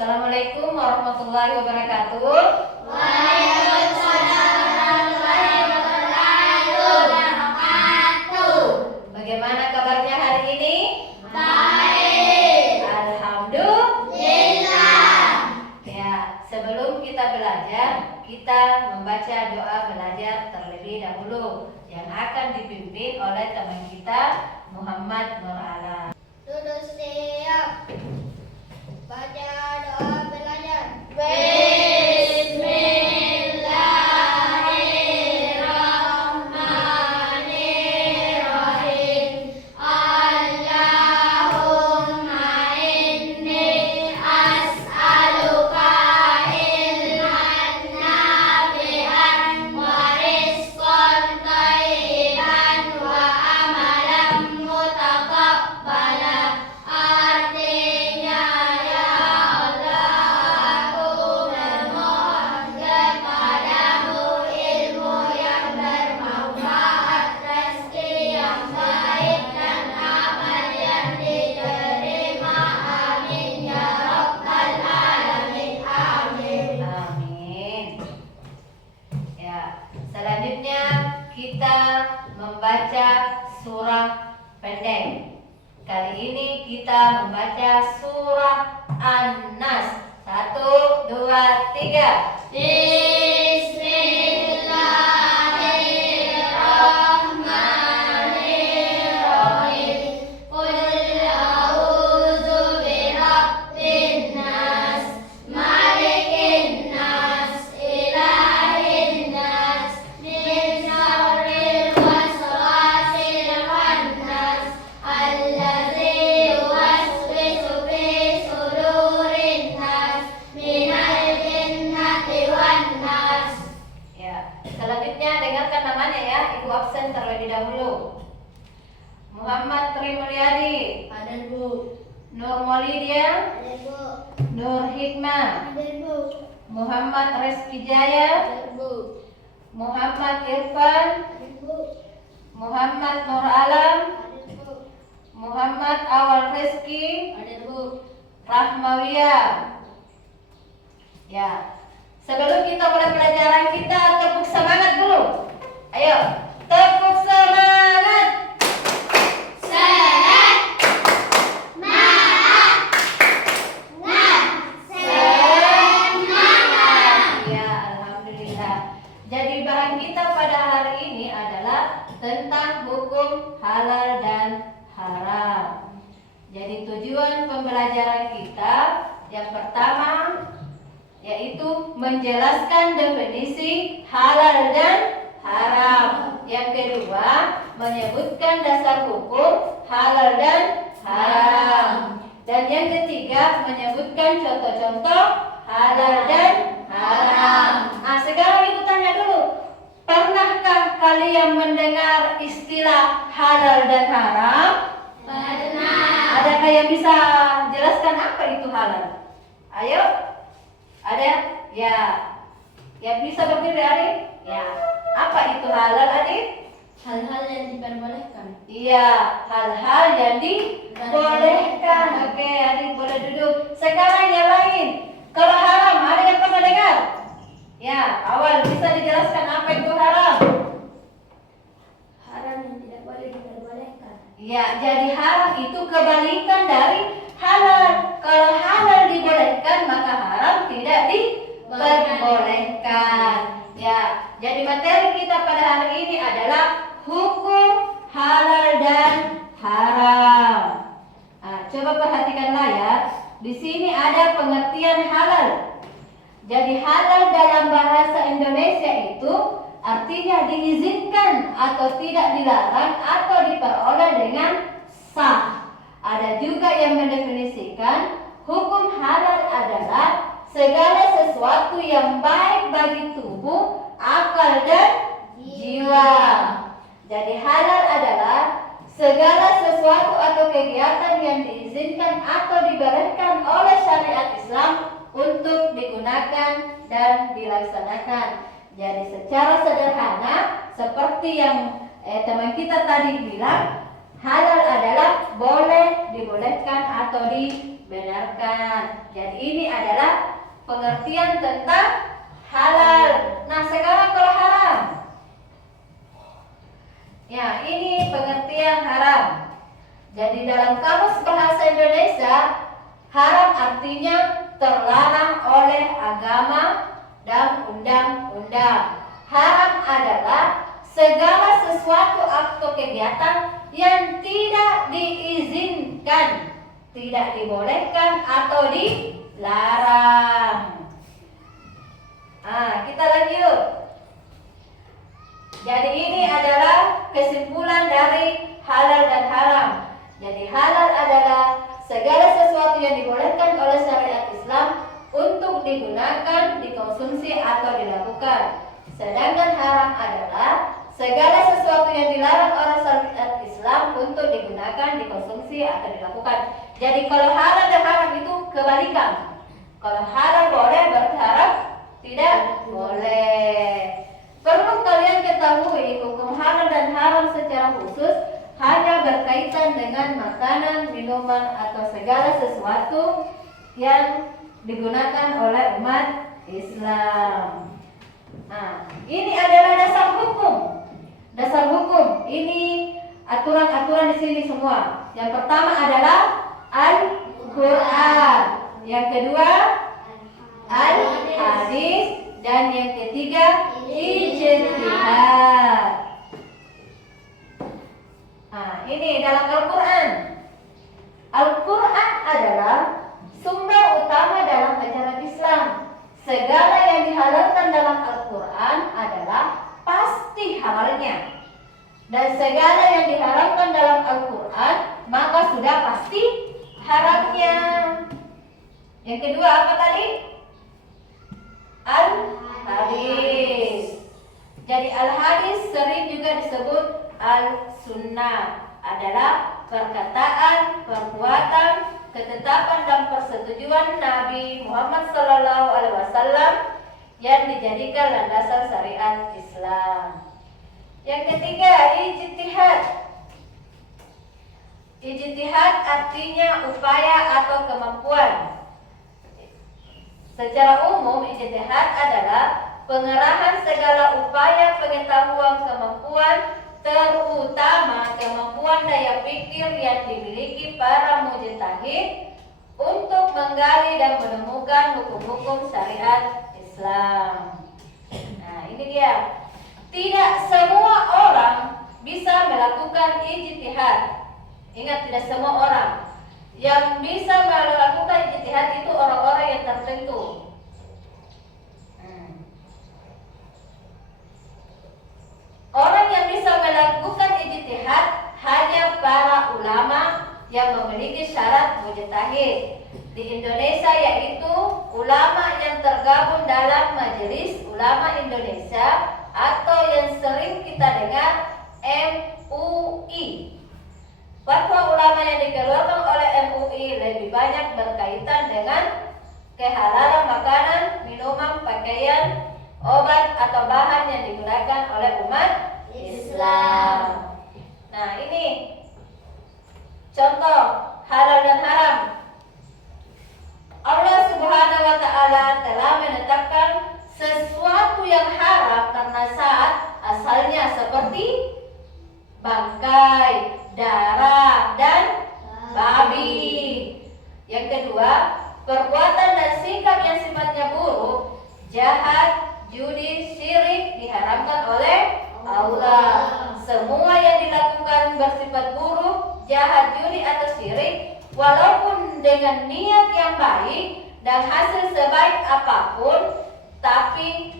Assalamualaikum warahmatullahi wabarakatuh. Waalaikumsalam warahmatullahi wabarakatuh. Bagaimana kabarnya hari ini? Baik. Alhamdulillah. Ya, sebelum kita belajar, kita membaca doa belajar terlebih dahulu yang akan dipimpin oleh teman kita Muhammad Nur Alam. Duduk siap. Baca doa belajar. Bismillahirrahmanirrahim. Allahumma inni as'aluka ilman nafi'an wa rizqan thayyiban wa amalan mutaqabbalan. Artinya, ya Allah, aku memohon kepadamu ilmu yang bermanfaat, rezeki yang baik, dan amal yang diterima. Amin ya rabbal alamin. Amin. Amin. Ya, selanjutnya kita membaca surah pendek. Kali ini kita membaca surah An-Nas. 1, 2, 3. Bismillahirrahmanirrahim. Qul a'udzu birabbin nas, malikin nas, ilahin nas, min syarril waswasil khannas, alladzi yuwaswisu fi sudurin nas, minal jinnati wan nas. Ya, selanjutnya dengarkan namanya ya. Ibu absen terlebih dahulu. Muhammad Tri Mulyadi, Ada Bu. Nur Maulidia, Ada Bu. Nur Hikmah, Ada Bu. Muhammad Reski Jaya, Ada Bu. Muhammad Irfan, Ada Bu. Muhammad Nur Alam, Ada Bu. Muhammad Awal Reski, Ada Bu. Rahmawiyah. Ya, sebelum kita mulai pelajaran kita tepuk semangat dulu. Ayo, tepuk semangat. Ya, alhamdulillah. Jadi bahan kita pada hari ini adalah tentang hukum halal dan haram. Jadi tujuan pembelajaran kita yang pertama yaitu menjelaskan definisi halal dan haram. Yang kedua, menyebutkan dasar hukum halal dan haram. Dan yang ketiga, menyebutkan contoh-contoh halal dan haram. Nah, sekarang ibu tanya dulu, pernahkah kalian mendengar istilah halal dan haram? Pernah. Adakah yang bisa jelaskan apa itu halal? Ayo, ada? Ya, yang bisa berdiri adik? Ya, apa itu halal adik? Hal-hal yang diperbolehkan. Iya, hal-hal yang dibolehkan. Oke, adik boleh duduk. Sekarang yang lain, kalau haram, ada yang pernah dengar? Ya, awal bisa dijelaskan apa itu haram? Haram yang tidak boleh diperbolehkan. Ya, jadi haram itu kebalikan dari halal. Kalau halal dibolehkan, maka haram tidak diperbolehkan. Ya, jadi materi kita pada hari ini adalah hukum halal dan haram. Nah, coba perhatikanlah ya. Di sini ada pengertian halal. Jadi halal dalam bahasa Indonesia itu artinya diizinkan atau tidak dilarang atau diperoleh dengan sah. Ada juga yang mendefinisikan hukum halal adalah segala sesuatu yang baik bagi tubuh, akal dan jiwa. Jadi halal adalah segala sesuatu atau kegiatan yang diizinkan atau dibolehkan oleh syariat Islam untuk digunakan dan dilaksanakan. Jadi secara sederhana seperti yang teman kita tadi bilang, halal adalah boleh, dibolehkan atau benarkan. Jadi ini adalah pengertian tentang halal. Nah, sekarang kalau haram. Ya, ini pengertian haram. Jadi dalam kamus bahasa Indonesia, haram artinya terlarang oleh agama dan undang-undang. Haram adalah segala sesuatu atau kegiatan yang tidak diizinkan, tidak dibolehkan atau dilarang. Kita lanjut. Jadi ini adalah kesimpulan dari halal dan haram. Jadi halal adalah segala sesuatu yang dibolehkan oleh syariat Islam untuk digunakan, dikonsumsi atau dilakukan. Sedangkan haram adalah segala sesuatu yang dilarang oleh syariat Islam untuk digunakan, dikonsumsi atau dilakukan. Jadi kalau halal dan haram itu kebalikan. Kalau halal boleh, berarti haram tidak boleh. Perlu kalian ketahui hukum halal dan haram secara khusus hanya berkaitan dengan makanan, minuman atau segala sesuatu yang digunakan oleh umat Islam. Nah, ini adalah dasar hukum. Dasar hukum. Ini aturan-aturan di sini semua. Yang pertama adalah Al-Quran. Yang kedua Al-Hadis. Dan yang ketiga ijtihad. Nah, ini dalam Al-Quran. Al-Quran adalah sumber utama dalam ajaran Islam. Segala yang dihalalkan dalam Al-Quran adalah pasti halalnya. Dan segala yang diharamkan dalam Al-Quran maka sudah pasti haramnya. Yang kedua apa tadi? Al-Hadis. Jadi Al-Hadis sering juga disebut Al-Sunnah. Adalah perkataan, perbuatan, ketetapan dan persetujuan Nabi Muhammad SAW yang dijadikan landasan syariat Islam. Yang ketiga, ijtihad. Ijtihad artinya upaya atau kemampuan. Secara umum, ijtihad adalah pengerahan segala upaya pengetahuan kemampuan, terutama kemampuan daya pikir yang dimiliki para mujtahid untuk menggali dan menemukan hukum-hukum syariat Islam. Nah, ini dia. Tidak semua orang bisa melakukan ijtihad. Ingat, tidak semua orang. Yang bisa melakukan ijtihad itu orang-orang yang tertentu. Orang yang bisa melakukan ijtihad hanya para ulama yang memiliki syarat mujtahid. Di Indonesia yaitu ulama yang tergabung dalam Majelis Ulama Indonesia atau yang sering kita dengar MUI. Fatwa ulama yang dikeluarkan oleh MUI lebih banyak berkaitan dengan kehalalan makanan, minuman, pakaian, obat atau bahan yang digunakan oleh umat Islam. Nah, ini contoh halal dan haram. Allah Subhanahu wa Ta'ala telah menetapkan sesuatu yang haram karena saat asalnya seperti bangkai, darah, dan babi. Yang kedua, perbuatan dan sikap yang sifatnya buruk, jahat, judi, syirik diharamkan oleh Allah. Semua yang dilakukan bersifat buruk, jahat, judi atau syirik, walaupun dengan niat yang baik dan hasil sebaik apapun, tapi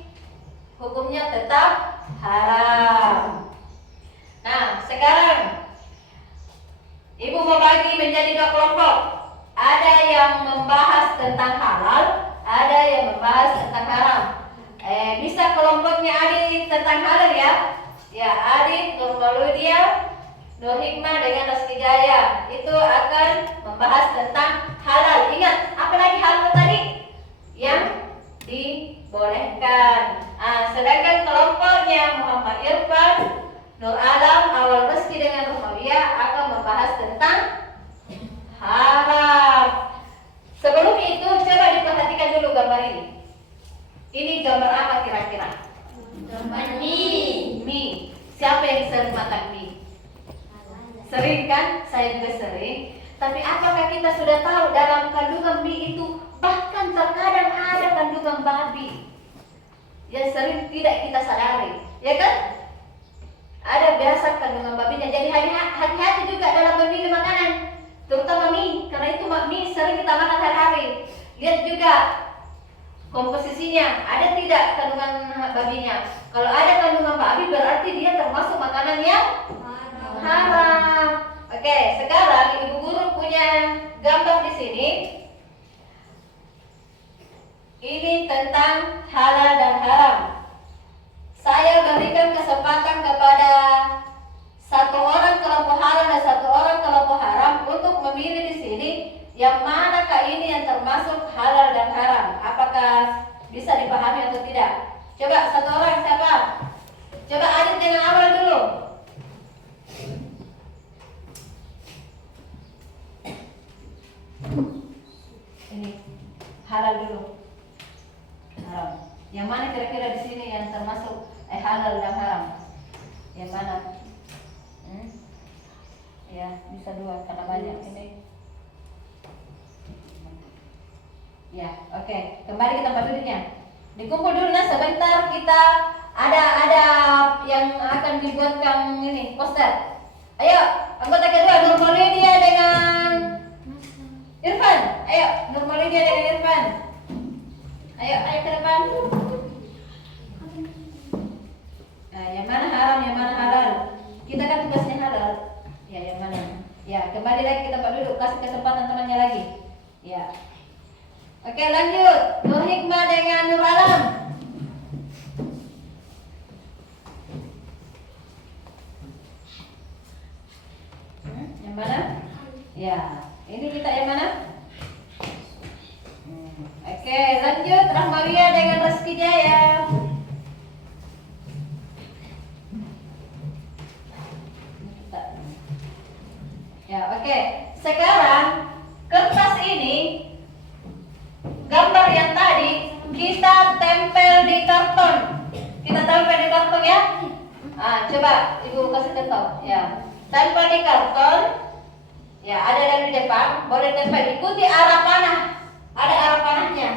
hukumnya tetap haram. Nah, sekarang Ibu mau bagi menjadi dua kelompok. Ada yang membahas tentang halal, ada yang membahas tentang haram. Bisa kelompoknya Adit tentang halal ya? Ya, Adit, Nur Mauludia, Nur Hikmah dengan Rizky Jaya itu akan membahas tentang halal. Ingat, apa lagi halal tadi? Yang dibolehkan. Sedangkan kelompoknya Muhammad Irfan, Nur Alam, Awal Rizky dengan Ruhawiyah akan membahas tentang haram. kita sudah tahu dalam kandungan mie itu bahkan terkadang ada kandungan babi yang sering tidak kita sadari, ya kan? Ada biasa kandungan babinya. Jadi hati-hati juga dalam memilih makanan, terutama mie, karena itu mie sering kita makan hari-hari. Lihat juga komposisinya, ada tidak kandungan babinya. Kalau ada kandungan babi berarti dia termasuk makanan yang haram. Oke, sekarang Ibu Guru punya gambar di sini. Ini tentang halal dan haram. Saya berikan kesempatan kepada satu orang kelompok halal dan satu orang kelompok haram untuk memilih di sini yang manakah ini yang termasuk halal dan haram. Apakah bisa dipahami atau tidak? Coba satu orang siapa? Coba Adit dengan awal dulu. Ini halal dulu. Haram. Yang mana kira-kira di sini yang termasuk halal dan haram? Yang mana? Ya, bisa dua karena banyak ini. Ya, oke. Kembali ke tempat duduknya. Dikumpul dulu nah sebentar, kita ada yang akan dibuatkan ini poster. Ayo, anggota kedua Nurmalidia dengan Irfan. Ayo, Nurmalidia dengan Irfan. Ayo ke depan. Nah, yang mana haram, yang mana halal? Kita kan tugasnya halal. Ya, yang mana? Ya, kembali lagi ke tempat duduk, kasih kesempatan temannya lagi. Ya. Oke, lanjut. Nur Hikmah dengan Nur Alam. Yang mana? Ya, ini kita yang mana? Oke, lanjut. Rahmawiyah dengan Reski Jaya. Ya, oke. Sekarang kertas ini, gambar yang tadi kita tempel di karton. Kita tempel di karton ya. Coba Ibu kasih contoh. Ya, tempel di karton. Ya, ada yang di depan, boleh tempel. Ikuti arah panah. Ada arah panahnya.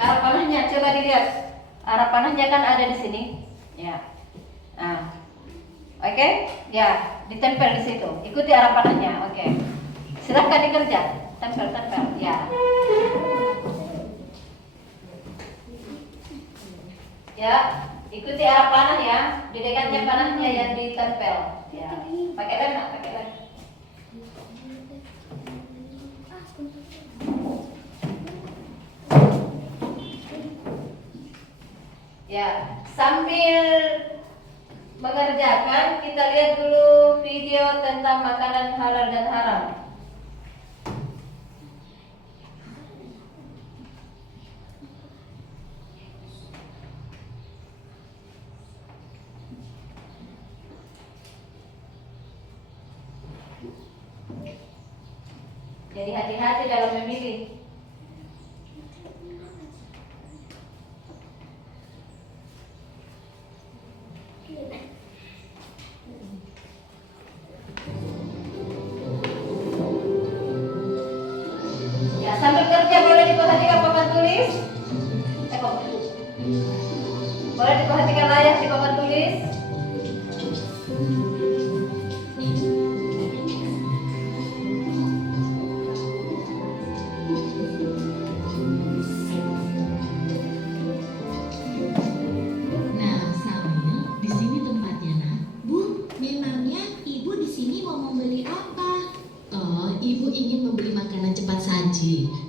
Arah panahnya coba dilihat. Arah panahnya kan ada di sini. Ya. Oke? Ya, ditempel di situ. Ikuti arah panahnya. Oke. Silahkan dikerja. Tempel. Ya. Ya, ikuti arah panah ya. Di dekatnya panahnya yang ditempel. Ya. Pakai lem. Ya, sambil mengerjakan kita lihat dulu video tentang makanan halal dan haram. Jadi hati-hati dalam memilih. Ya, sambil kerja boleh diperhatikan papan tulis. Boleh diperhatikan layar di papan tulis.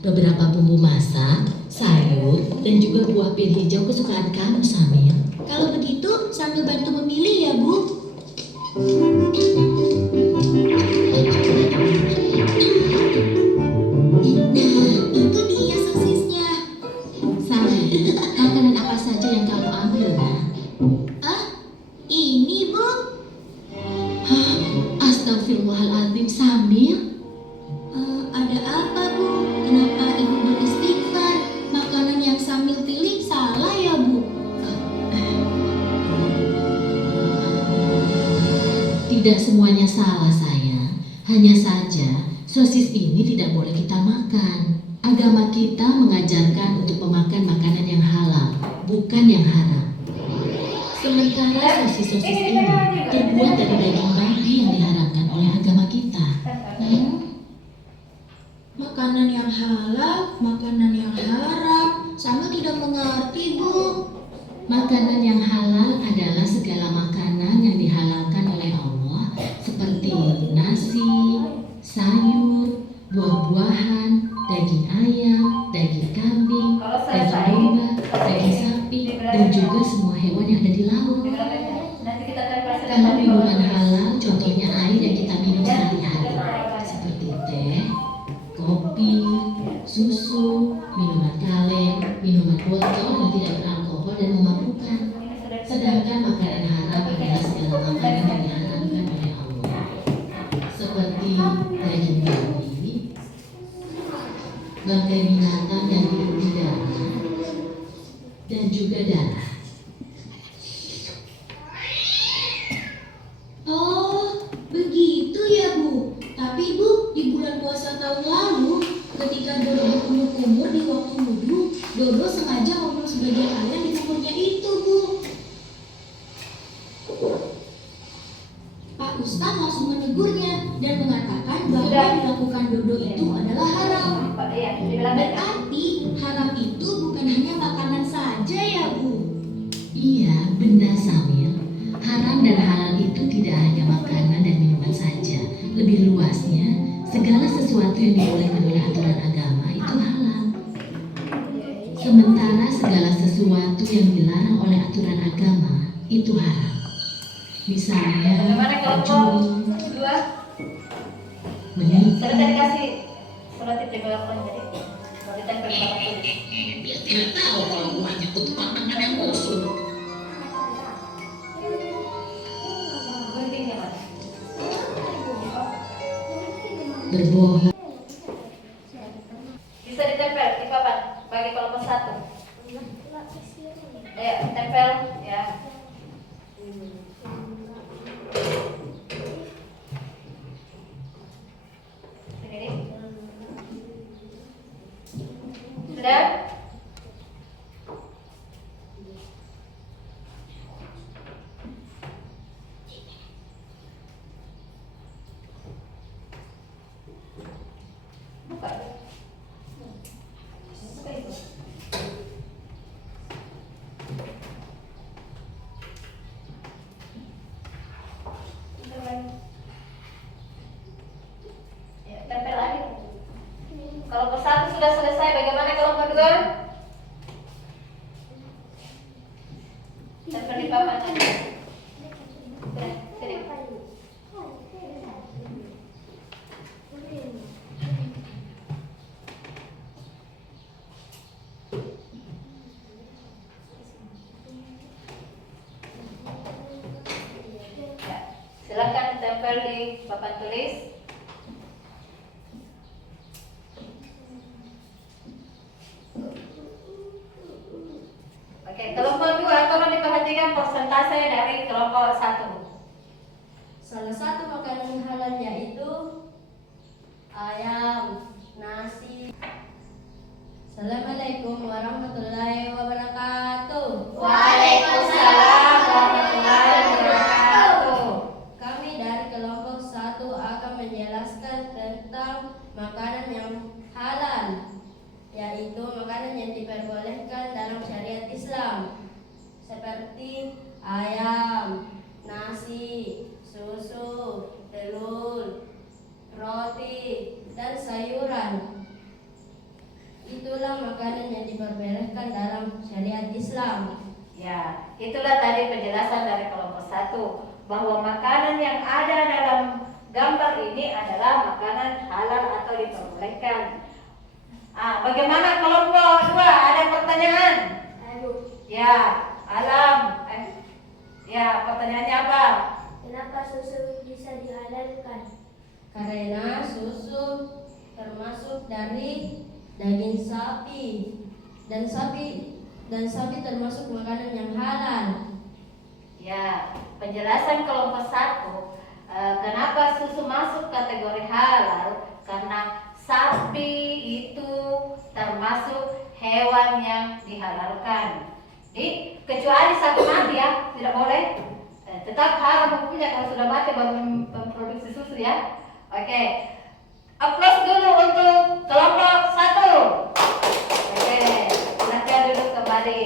Beberapa bumbu masak, sayur, dan juga buah pil hijau kesukaan kamu, Samil. Kalau begitu, sambil bantu memilih ya, Bu. Nah, itu dia sosisnya. Samil, makanan apa saja yang kamu ambil, nah? Ini, Bu. Astagfirullahaladzim, Samil. Ada apa, Bu? Kenapa Ibu beristighfar? Makanan yang Samil pilih salah ya, Bu? Tidak semuanya salah, sayang. Hanya saja Sosis ini tidak boleh kita makan. Agama kita mengajarkan untuk memakan makanan yang halal, bukan yang haram. Sementara sosis-sosis ini terbuat dari daging babi yang diharamkan oleh agama kita. Makanan yang halal, makanan yang haram, sama tidak mengerti, Bu. Makanan yang halal adalah segala makanan yang dihalalkan oleh Allah, seperti nasi, sayur, buah-buahan, daging ayam, daging kambing, daging domba, daging sapi, dan juga semua hewan yang ada di laut. Nanti kita tempel Kalau sedang di bawah. minuman halal, contohnya air yang kita minum sehari-hari, seperti teh, kopi, susu, minuman kaleng, minuman botol yang tidak beralkohol dan memabukkan. Sedangkan makanan haram adalah segala makanan yang diharamkan oleh Allah, seperti daging babi, bangkai binatang yang hidup di darat, dan juga darah. Oh, begitu ya, Bu. Tapi, Bu, di bulan puasa tahun lalu, ketika Dodo berkumur-kumur di waktu wudhu, Dodo sengaja ngomong sebagian ayat di kumurnya itu, Bu. Pak Ustadz langsung menegurnya dan mengatakan bahwa yang dilakukan Dodo itu adalah haram. Iya, dibilang Berarti haram itu bukan hanya makanan saja ya, Bu. Iya, benar Samil. Haram dan halal itu tidak hanya makanan dan minuman saja. Lebih luasnya, segala sesuatu yang dibolehkan oleh aturan agama itu halal. Sementara segala sesuatu yang dilarang oleh aturan agama itu haram. Misalnya, bagaimana kalau mencuri, dua? menipu, Sudah tadi kasih surat itu belakang jadi mau ditempel di papan tulis. dia tidak tahu kalau buahnya untuk makanan yang busuk. Guntingnya mana? Berbohong, Bisa ditempel di papan bagi kelompok 1. Ayo tempel ya. Sini nih. Sudah? Buka. Buka itu. Ya, tempel lagi. Kelompok 1 sudah selesai, bagaimana kelompok 2? Tempel di papan aja. Sudah, sini. Ya, silakan tempel di papan tulis. Oke, kelompok 2 tolong diperhatikan persentase dari kelompok 1. Salah satu makanan halal yaitu ayam, nasi. Assalamualaikum warahmatullahi wabarakatuh. Waalaikumsalam warahmatullahi wabarakatuh. Kami dari kelompok 1 akan menjelaskan tentang makanan yang halal, yaitu makanan yang diperbolehkan dalam syariat Islam, seperti ayam, nasi, susu, telur, roti, dan sayuran. Itulah makanan yang diperbolehkan dalam syariat Islam. Ya, itulah tadi penjelasan dari kelompok 1 bahwa makanan yang ada dalam gambar ini adalah makanan halal atau diperbolehkan. Bagaimana kelompok 2? Ada pertanyaan? Ya, Alam. Ya, pertanyaannya apa? Kenapa susu bisa dihalalkan? Karena susu termasuk dari daging sapi dan sapi termasuk makanan yang halal. Ya, penjelasan kelompok 1 kenapa susu masuk kategori halal karena sapi itu termasuk hewan yang dihalalkan. Jadi kecuali sapi mati ya, tidak boleh. Tetap haram hukumnya kalau sudah mati baru memproduksi susu ya. Oke. Aplaus dulu untuk kelompok 1. Oke, silakan duduk kembali.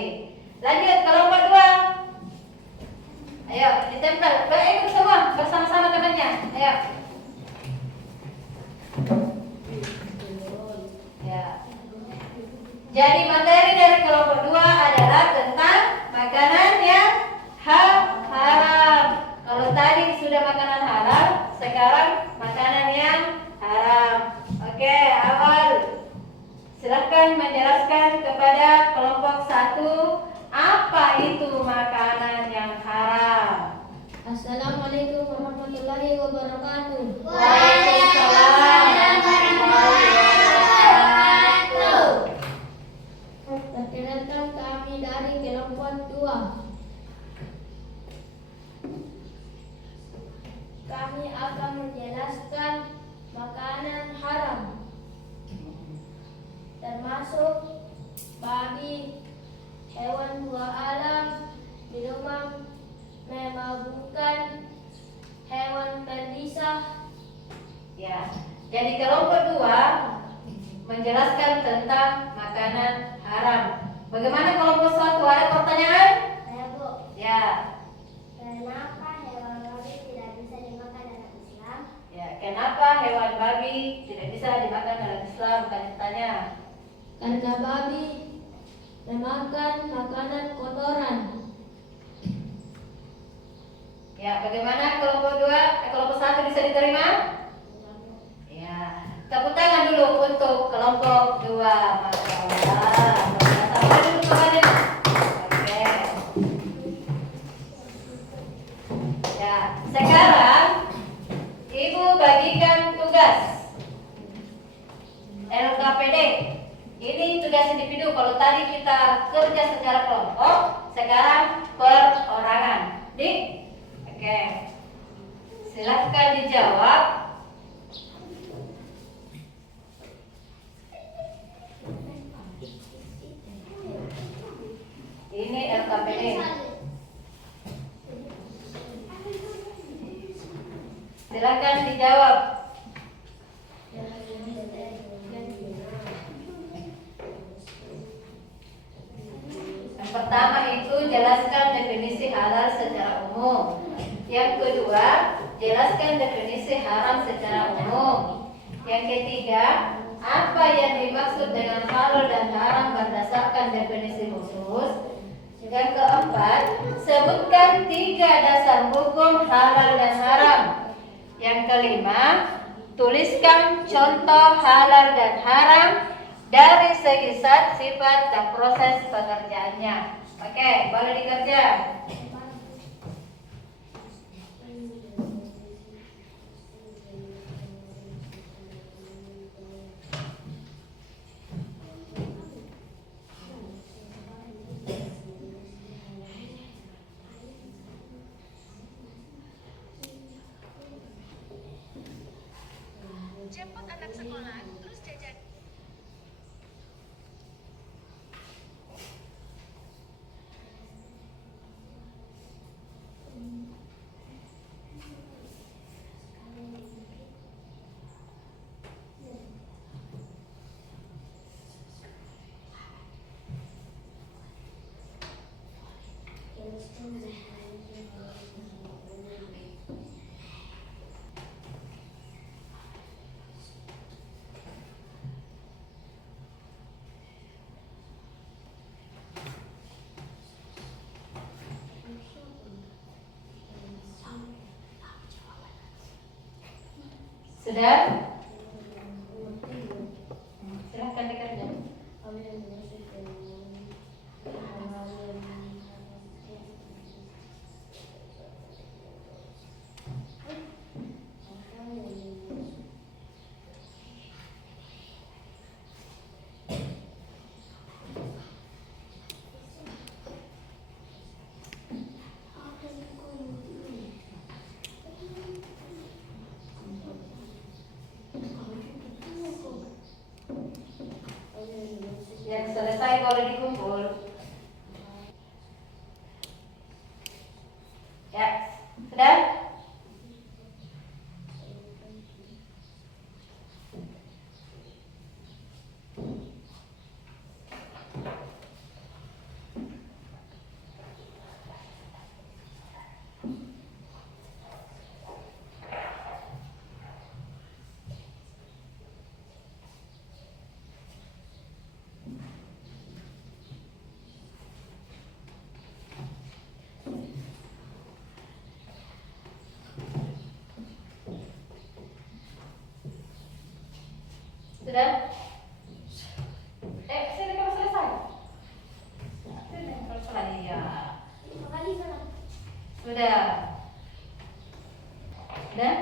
Lanjut kelompok 2. Ayo, ditempel. Ikut semua bersama-sama temannya. Ayo. Ya. Jadi materi dari kelompok 2 adalah tentang makanan yang haram. Kalau tadi sudah makanan halal, sekarang makanan yang haram. Oke, awal. Silahkan menjelaskan kepada kelompok 1 apa itu makanan yang haram. Assalamualaikum warahmatullahi wabarakatuh. Waalaikumsalam warahmatullahi wabarakatuh. Perkenalkan kami dari kelompok 2. Kami akan menjelaskan makanan haram, termasuk babi, hewan buah alam, minuman memabukkan, hewan berbisa. Ya, jadi kelompok 2 menjelaskan tentang makanan haram. Bagaimana kelompok 1? Ada pertanyaan? Saya Bu, Ya. kenapa hewan babi tidak bisa dimakan dalam Islam? Ya, kenapa hewan babi tidak bisa dimakan dalam Islam? Bukan ditanya. Karena babi memakan makanan kotoran. Ya, bagaimana kelompok 2? Kelompok 1 bisa diterima? Ya, tepuk tangan dulu untuk kelompok 2. Masya Allah. Sama dulu kepada. Oke. Ya, sekarang Ibu bagikan tugas LKPD. Ini tugas individu. Kalau tadi kita kerja secara kelompok, sekarang perorangan. Oke. Silahkan dijawab. Ini LKPD. Silakan dijawab. Yang pertama itu jelaskan definisi halal secara umum. Yang kedua, jelaskan definisi haram secara umum. Yang ketiga, apa yang dimaksud dengan halal dan haram berdasarkan definisi khusus. Yang keempat, sebutkan 3 dasar hukum halal dan haram. Yang kelima, tuliskan contoh halal dan haram dari segi zat, sifat, dan proses pengerjaannya. Oke, boleh dikerja. Jemput anak sekolah, terus jajan. Sudah? Silahkan dikerja. tidak boleh dikumpul. Ya, sudah? Sudah? Sini kalau selesai. Sini kalau selesai ya. Sudah. Sudah?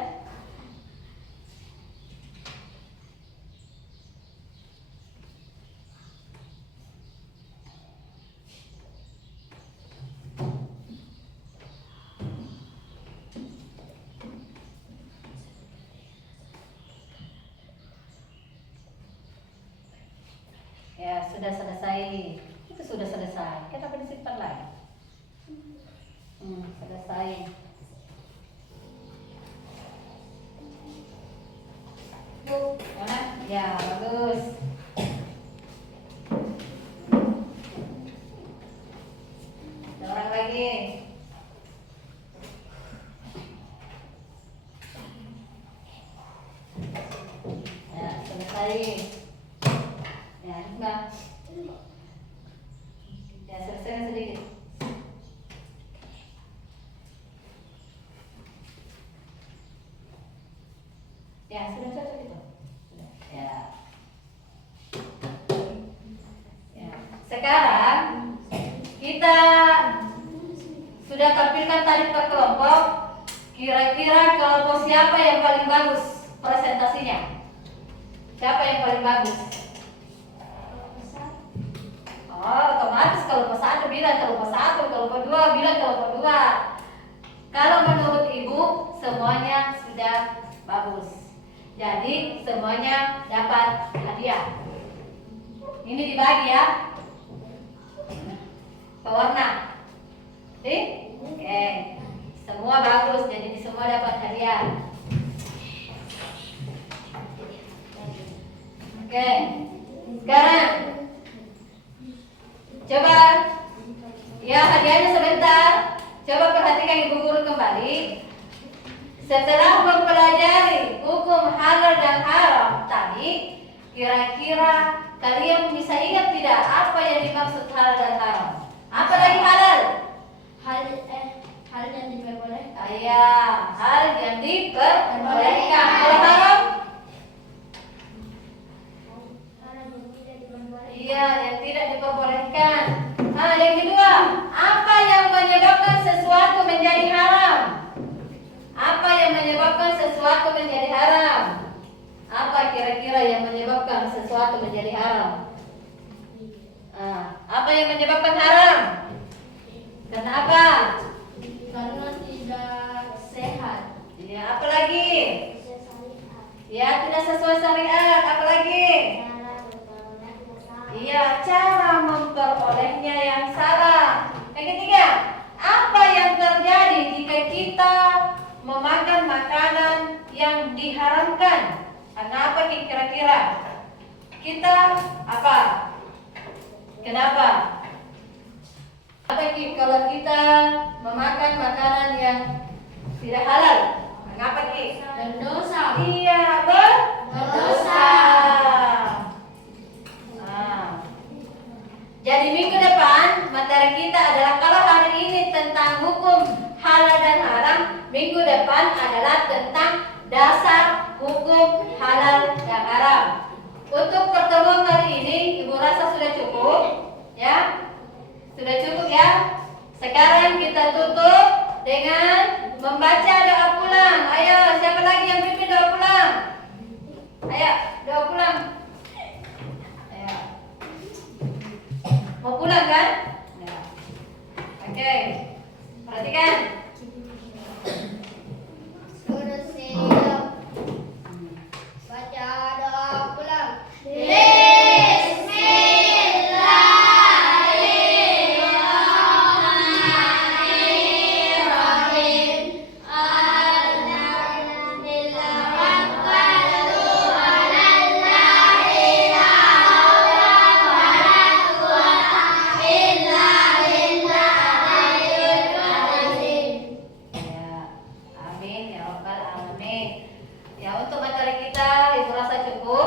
Ya, sudah selesai. Itu sudah selesai. Kenapa disimpan lagi? Selesai. Mana? Ya, bagus. Ada orang lagi. Ya, selesai. Ya, Mbak. Ya, selesaikan sedikit. Ya, sudah cocok itu. Sudah. Ya. Ya. Sekarang kita sudah tampilkan tadi per kelompok. Kira-kira kelompok siapa yang paling bagus presentasinya? Siapa yang paling bagus? Oh, otomatis kelompok 1 bilang kelompok 1, kelompok 2 bilang kelompok 2. Kalau menurut Ibu semuanya sudah bagus. Jadi semuanya dapat hadiah. Ini dibagi ya. Pewarna. Oke. Semua bagus, jadi semua dapat hadiah. Oke. Sekarang coba, ya hadiahnya sebentar. Coba perhatikan Ibu Guru kembali. Setelah mempelajari hukum halal dan haram tadi, kira-kira kalian bisa ingat tidak apa yang dimaksud halal dan haram? Apa lagi halal? Hal yang diperbolehkan. Ya, hal yang diperbolehkan. Kalau haram? Iya, yang tidak diperbolehkan. Nah, yang kedua, apa yang menyebabkan sesuatu menjadi haram? Apa yang menyebabkan sesuatu menjadi haram? Apa kira-kira yang menyebabkan sesuatu menjadi haram? Apa yang menyebabkan haram? Kenapa? Karena tidak sehat. Ya, apa lagi? Ya, tidak sesuai syariat. Apa lagi? Iya, cara memperolehnya yang salah. Yang ketiga, apa yang terjadi jika kita memakan makanan yang diharamkan? Kenapa kira-kira? Kita apa? Kenapa? Apa kalau kita memakan makanan yang tidak halal? Kenapa Ki? Berdosa. Iya, berdosa. Jadi minggu depan materi kita adalah, kalau hari ini tentang hukum halal dan haram, minggu depan adalah tentang dasar hukum halal dan haram. Untuk pertemuan kali ini Ibu rasa sudah cukup, ya? Sudah cukup ya? Sekarang kita tutup dengan membaca doa pulang. Ayo, siapa lagi yang pimpin doa pulang? Ayo, doa pulang. Ayo. Mau pulang kan? Ya. Oke. Perhatikan. Sudah siap. Baca doa pulang. Bismillah. Bu?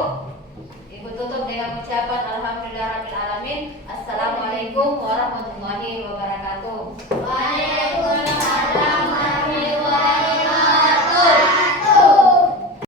Ibu tutup dengan ucapan Alhamdulillahirrahmanirrahim. Assalamualaikum warahmatullahi